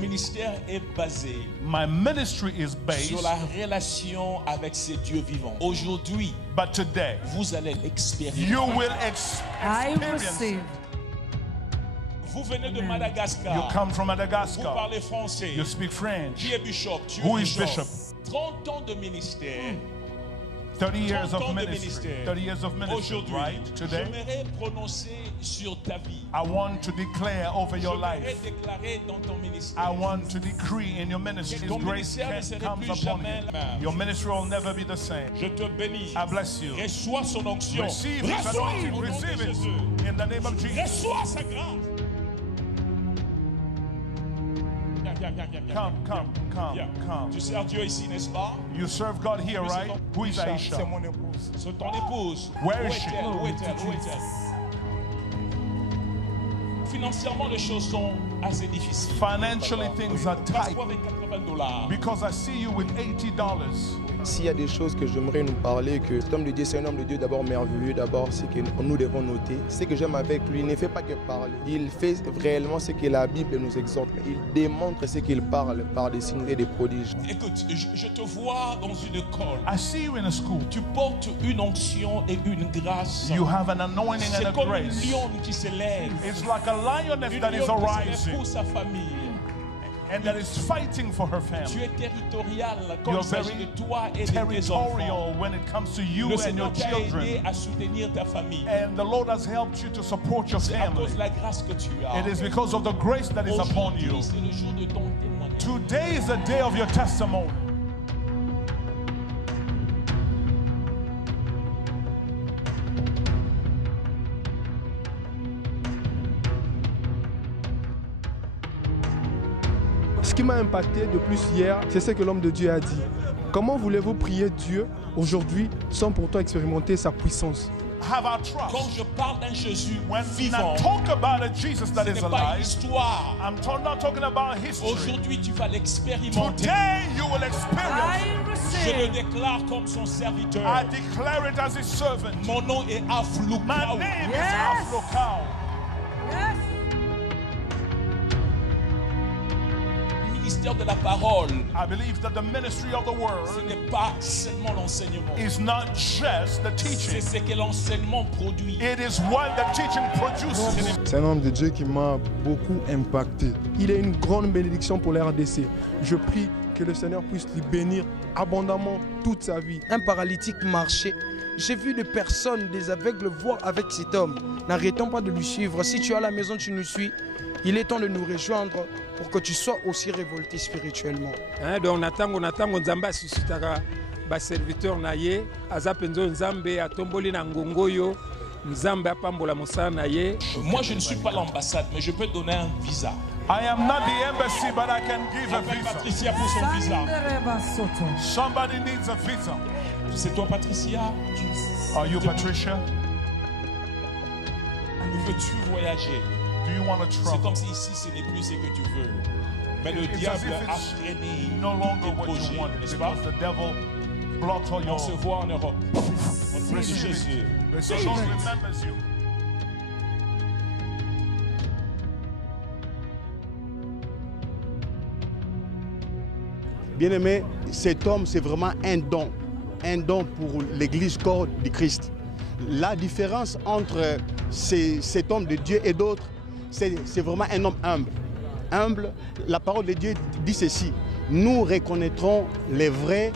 ministère est basé My ministry is based, sur la relation avec ces dieux vivants. Aujourd'hui, but today, vous allez expérimenter. you will I experience. receive. Vous venez de You Madagascar. come from Vous Madagascar. parlez français. You speak French. Qui est bishop? Tu Who es is bishop? 30 ans de ministère. 30 years 30 of ans de ministry. ministère. 30 years of ministry, Aujourd'hui, right? Today, j'aimerais prononcer sur ta vie. I want to declare over your J'aimerais life. déclarer dans ton ministère. I want to decree in your ministry, Ton grace ministère ne serait comes plus upon jamais you. la même. Your ministry will never be the same. Je te bénis. I bless you. Reçois son onction. Receive His Reçois anointing. au nom de Receive it Jésus. in the name of Jesus. Reçois sa grâce. Viens. Come. Tu sers Dieu ici, n'est-ce pas? You serve God here, Oui, c'est right? ton- Who is Aisha? C'est mon épouse. C'est ton épouse. Where is Où she? est-elle? Où est-elle? Où est-elle? Financièrement, les choses sont assez difficiles. Financially, things are tight Passe-moi avec $80. because I see you with $80. S'il y a des choses que j'aimerais nous parler, que cet homme de Dieu, c'est un homme de Dieu d'abord merveilleux, d'abord c'est que nous devons noter. Ce que j'aime avec lui, il ne fait pas que parler. Il fait réellement ce que la Bible nous exhorte. Il démontre ce qu'il parle par des signes et des prodiges. Écoute, je te vois dans une école. I see you in a school. Tu portes une onction et une grâce. You have an anointing and a C'est comme une grace. lionne qui s'élève. It's like a lioness Une that is lionne qui s'élève arising pour sa famille. and that is fighting for her Tu family. es territorial quand You're il s'agit very de toi et de tes enfants. territorial when it comes to you Le and Seigneur your t'a aidé children. à soutenir ta famille. And the Lord has helped you to support your C'est à family. cause de la grâce que tu as. It is because of the grace that is upon you. Aujourd'hui, c'est le jour de ton témoignage. Today is the day of your testimony. Ce qui m'a impacté de plus hier, c'est ce que l'homme de Dieu a dit. Comment voulez-vous prier Dieu aujourd'hui sans pourtant expérimenter sa puissance? Have our Quand trust. je parle d'un Jésus When vivant, I talk about a Jesus that ce is n'est pas une alive, histoire. I'm not talking about history. Aujourd'hui, tu vas l'expérimenter. Today you will I experience. Je le receive. déclare comme son serviteur. I declare it as his servant. Mon nom est My Aflukao. name Yes. is Aflokao. Yes. Le ministère de la parole, I believe that the ministry of the ce word n'est pas seulement l'enseignement. is not just the C'est teaching. ce que l'enseignement produit. It is what the teaching produces. C'est un homme de Dieu qui m'a beaucoup impacté. Il est une grande bénédiction pour la RDC. Je prie que le Seigneur puisse lui bénir abondamment toute sa vie. Un paralytique marchait. J'ai vu des personnes, des aveugles voir avec cet homme. N'arrêtons pas de lui suivre. Si tu es à la maison, tu nous suis. Il est temps de nous rejoindre pour que tu sois aussi révolté spirituellement. Donc natango nzambe asusitaka baserviteur na ye aza penza nzambe atomboli na ngongo oyo nzambe apambola mosala na ye. Moi, je ne suis pas l'ambassade, mais je peux donner un visa. I am not the embassy, but I can give a J'appelle visa. Patricia pour son visa. Sandereba soto. Somebody needs a visa. C'est toi, Patricia? Are you Patricia? Veux-tu voyager? Do you want to C'est travel? comme si ici, ce n'est plus ce que tu veux. Mais le It's as diable if a it's freiné no tous longer tes what you projets, wanted n'est-ce pas? because the devil blocked all On se your. voit en Europe. On te prie Receive Jésus. it. The Lord remembers you. Bien-aimé, cet homme, c'est vraiment un don pour l'Église corps du Christ. La différence entre cet homme de Dieu et d'autres, c'est vraiment un homme humble. Humble, la parole de Dieu dit ceci, nous reconnaîtrons les vrais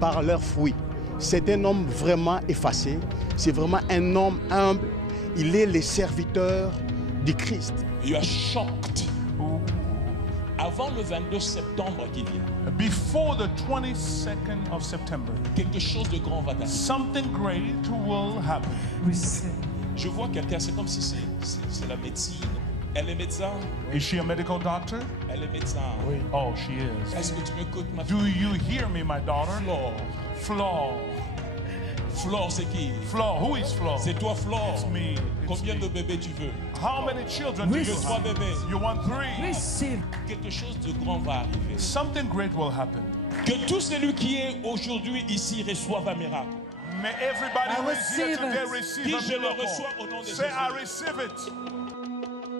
par leurs fruits. C'est un homme vraiment effacé, c'est vraiment un homme humble, il est le serviteur du Christ. You are shocked. Avant le 22 septembre qui vient, Before the 22nd of September, quelque chose de grand va t'arriver. something great will happen. Receive. Je vois quelqu'un, c'est comme si c'est la médecine. Elle est médecin. Is she a medical doctor? Elle est médecin. Oh, she is. Est-ce que tu m'écoutes, ma Do fille? you hear me, my daughter? Flore. Flore. Flore, c'est qui? Flore. Who is Flore? C'est toi, Flore. It's me. It's Combien me. de bébés tu veux? How many children do Je you veux 3 have? bébés. You want 3? Receive. Quelque chose de grand va arriver. Something great will happen. Que tout celui qui est aujourd'hui ici reçoive un miracle. May everybody I who is here receive today it. receive Dis, a je le miracle. reçois au nom de Say, Jésus. I receive it.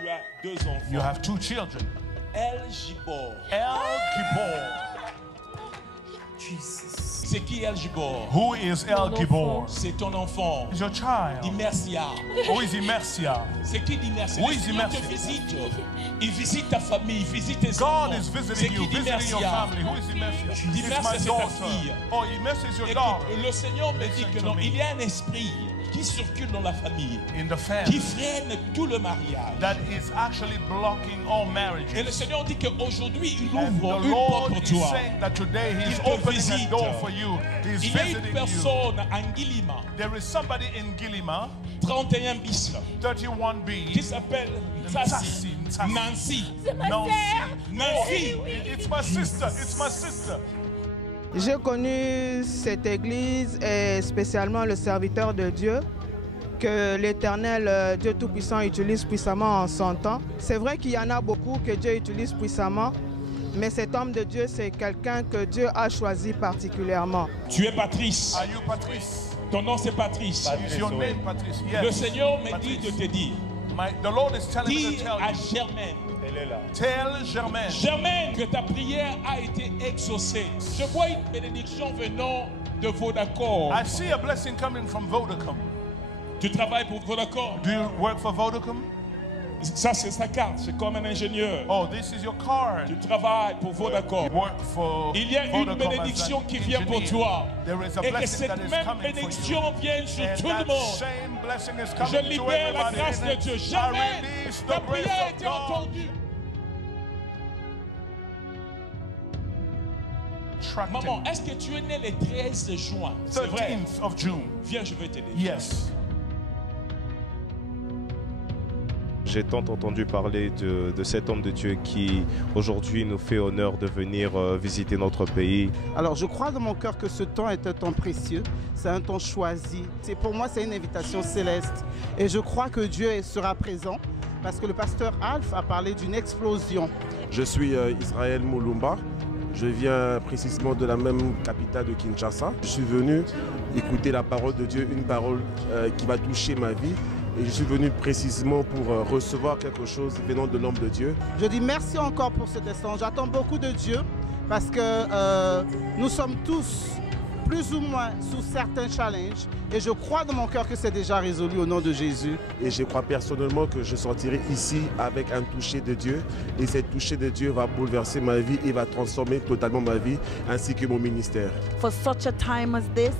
Tu as 2 enfants. You have 2 children. El Gibor. El Gibor. Jesus. C'est qui El Gibor? Who is El Gibor? C'est ton enfant. Is your child. Dimersia. Who is Imersia? C'est qui Dimersia? Who Le is Seigneur te Dimersia? visite. Il visite ta famille, il visite tes God enfants. is C'est visiting you, qui visiting your Dimersia? family. Who is Imersia? It's Dimersia, my c'est ta daughter. fille. Oh, Imersia is your daughter. Écoute, le Seigneur me dit Listen que to non, me. il y a un esprit qui circule dans la famille, In the qui family. freine tout le mariage. That is actually blocking all marriages. Et le Seigneur dit qu'aujourd'hui, il And ouvre the une porte Lord pour is toi. saying that today He's Il te opening a visite. door for you. He's Il y a une visiting you. personne à Ngilima, There is somebody in Gilima, 31 bis, 31B. qui s'appelle Tsassi, Tsassi. Nancy. Nancy. Nancy. It's my sister. It's my sister. J'ai connu cette église et spécialement le serviteur de Dieu que l'Éternel, Dieu Tout-Puissant, utilise puissamment en son temps. C'est vrai qu'il y en a beaucoup que Dieu utilise puissamment, mais cet homme de Dieu, c'est quelqu'un que Dieu a choisi particulièrement. Tu es Patrice. Are you Patrice? Ton nom c'est Patrice. Is your name Patrice? Yes. Le Seigneur me dit Patrice. de te dire, The Lord is telling me dis to tell à you. Germaine, Tell Germaine. Germaine, que ta prière a été exaucée. Je vois une bénédiction venant de Vodacom. I see a blessing coming from Vodacom. Tu travailles pour Vodacom. Do you work for Vodacom? Ça, c'est sa carte. C'est comme un ingénieur. Oh, this is your card. Tu travailles pour You Vodacom. work for Il y a une Vodacom as bénédiction an qui vient pour engineer. toi. There is a Et que blessing cette that is même coming for you. bénédiction vienne sur And tout le that monde. same blessing is Je coming to libère la everybody. grâce de Dieu. I Jamais release ta the grace prière a of été God. entendue. Maman, est-ce que tu es né le 13 juin? C'est vrai. 13th of June. Viens, je vais t'aider. Yes. J'ai tant entendu parler de cet homme de Dieu qui aujourd'hui nous fait honneur de venir visiter notre pays. Alors je crois dans mon cœur que ce temps est un temps précieux, c'est un temps choisi. Pour moi c'est une invitation céleste et je crois que Dieu sera présent parce que le pasteur Alf a parlé d'une explosion. Je suis Israël Moulumba, je viens précisément de la même capitale de Kinshasa. Je suis venu écouter la parole de Dieu, une parole qui va toucher ma vie. Et je suis venu précisément pour recevoir quelque chose venant de l'homme de Dieu. Je dis merci encore pour cet instant. J'attends beaucoup de Dieu parce que nous sommes tous plus ou moins sous certains challenges. Et je crois dans mon cœur que c'est déjà résolu au nom de Jésus. Et je crois personnellement que je sortirai ici avec un toucher de Dieu. Et cette toucher de Dieu va bouleverser ma vie et va transformer totalement ma vie ainsi que mon ministère. For such a time as this,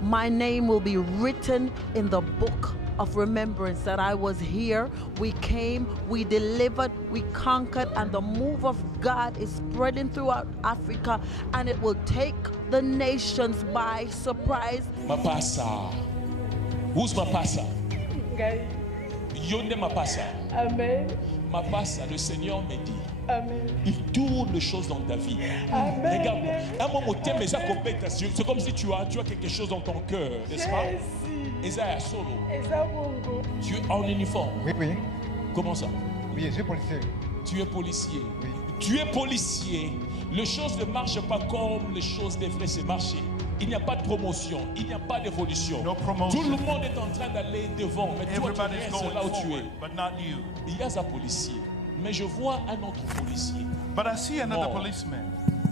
my name will be written in the book of remembrance that I was here, we came, we delivered, we conquered, and the move of God is spreading throughout Africa, and it will take the nations by surprise. Mapasa. Who's Mapasa? Okay. Yonde Mapasa. Amen. Mapasa, le Seigneur me dit. Amen. Il tourne les choses dans ta vie. Amen. Regarde, un moment, c'est comme si tu as quelque chose dans ton cœur, n'est-ce pas? Esaïa Solo. Tu es en uniforme. Oui, oui. Comment ça? Oui, je suis policier. Tu es policier. Oui. Tu es policier. Les choses ne marchent pas comme les choses devraient se marcher. Il n'y a pas de promotion, il n'y a pas d'évolution. No promotion. Tout le monde est en train d'aller devant, mais toi tu Everybody's restes going là où tu es. forward, but not you. Il y a un policier, mais je vois un autre policier. But I see another Oh. policeman.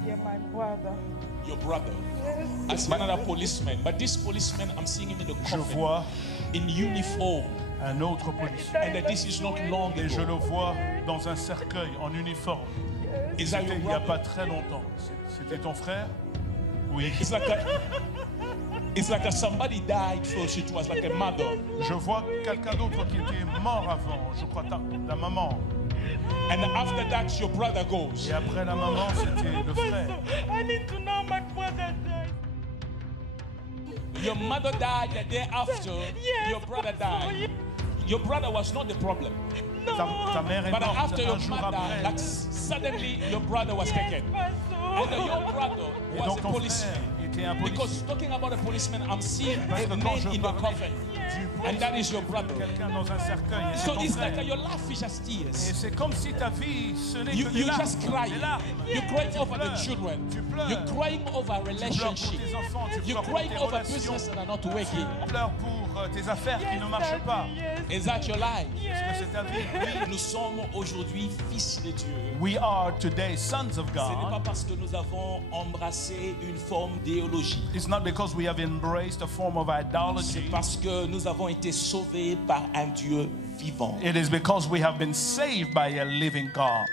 You're my brother. Your brother. I see another policeman, but this policeman I'm seeing him in the Je coffin, vois in uniform, un autre policier. and this is not long Et je le ago. vois dans un cercueil en uniforme. Is that C'était your il n'y a brother? pas très longtemps. C'était ton frère? Oui. It's like somebody died first. It was like a mother. Je vois quelqu'un d'autre qui était mort avant. Je crois ta maman. And after that, your brother goes. Et après la maman, c'était le frère. I need to know my brother died. Your mother died the day after Yes, your brother sorry. died. Your brother was not the problem. Ta mère est But morte after your un jour mother, après. like suddenly your brother was taken. And your brother Et was donc a ton policeman. frère était évoqué un policier. Because talking about a policeman, I'm seeing Parce a que man quand je in the parlais coffin. du And that is your brother. quelqu'un dans un cercueil. Et So c'est ton it's frère. like your life is just Et tears. c'est comme si ta vie, ce n'est que You des larmes. just crying. Des larmes. You're crying Tu over the pleures. children. Tu pleures. You're crying over Tu pleures pour relationship. tes enfants, tu You're pleures pour crying tes over relations. business that are not working. Tu pleures pour tes affaires qui ne marchent pas. Is that your life? Est-ce que c'est ta vie? Oui. Nous sommes aujourd'hui fils de Dieu. We are today sons of Ce n'est pas God. parce que nous avons embrassé une forme d'idéologie. It's not because we have embraced a form of C'est idolatry. parce que nous avons été sauvés par un Dieu vivant. It is because we have been saved by a living God.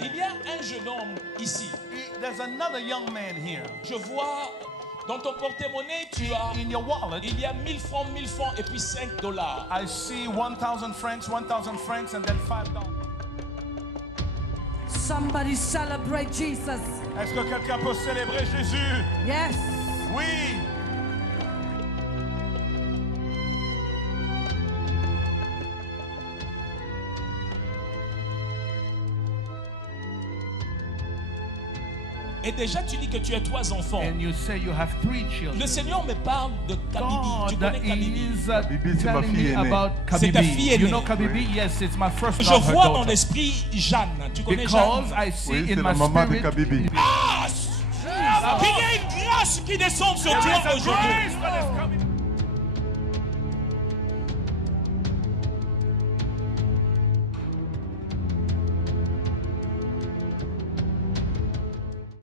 Il y a un jeune homme ici. There's another young man here. Je vois dans ton porte-monnaie, tu as, In your wallet, il y a 1000 francs et puis $5. I see 1,000 francs, and then $5. Somebody celebrate Jesus. Est-ce que quelqu'un peut célébrer Jésus? Yes. Oui. Et déjà, tu dis que tu as 3 enfants. And you say you have 3 children. Le Seigneur me parle de Kabibi. Tu connais God Kabibi? is telling me about C'est ta fille Kabibi. You aînée. know Kabibi? Yes, it's my first Je daughter. vois dans l'esprit Jeanne. Tu connais Because Jeanne? I see in my spirit. Ah! Qu'il y ait une grâce qui descende sur toi aujourd'hui.